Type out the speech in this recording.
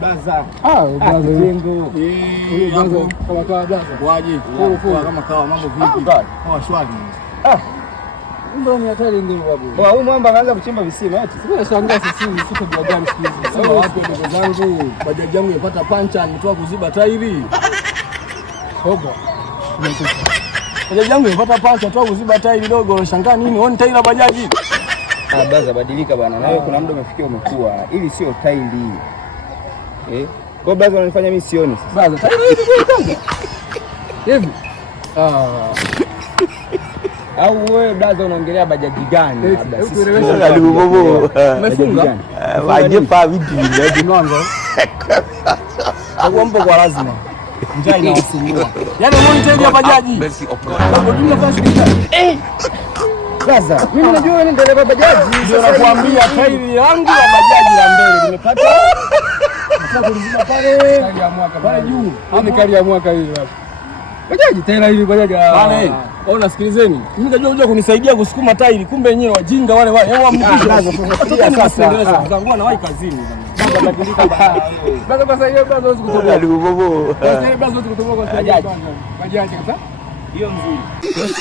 Blaza. Jengo. Blaza kama blaza. Waje. Kama kawa mambo vipi? Kwa shwari. Mbona ni hatari ndio babu. Huyu mwamba anaanza kuchimba visima eti. Shangaa sisi tuko gani siku hizi. Sema wapi ndugu zangu? Bajaji yangu imepata pancha, nimetoka kuziba tairi. Hogo. Bajaji yangu imepata pancha, nimetoka kuziba tairi dogo. Unashangaa nini? Wewe ni tairi la bajaji. Blaza badilika bwana. Na wewe kuna muda umefikia umekuwa. Ili sio tairi. Kwa blaza unanifanya mimi sioni sasa. Blaza tairi hivi. Au wewe blaza unaongelea bajaji gani labda sisi? Umefunga? Waje pa vipi ndio mwanzo. Kwa mpo kwa lazima. Njaa inawasumbua. Yaani wewe mteja wa bajaji. Blaza, mimi najua wewe ni dereva bajaji. Ndio nakwambia tairi langu la bajaji la mbele nimepata. Nataka kulizima pale. Kali ya mwaka pale juu. Ni kali ya mwaka hii hapa. Bajaji tena hivi bajaji. Bana, nasikilizeni. Mimi najua unajua kunisaidia kusukuma tairi, kumbe wenyewe wajinga wale. Hebu amnikisha sasa. Zangu na wahi kazini bana. Baba badilika bana. Blaza kwa sababu blaza huwezi kutoboa. Ndio bobo. Blaza huwezi kutoboa kwa sababu bajaji. Bajaji sasa. Hiyo nzuri.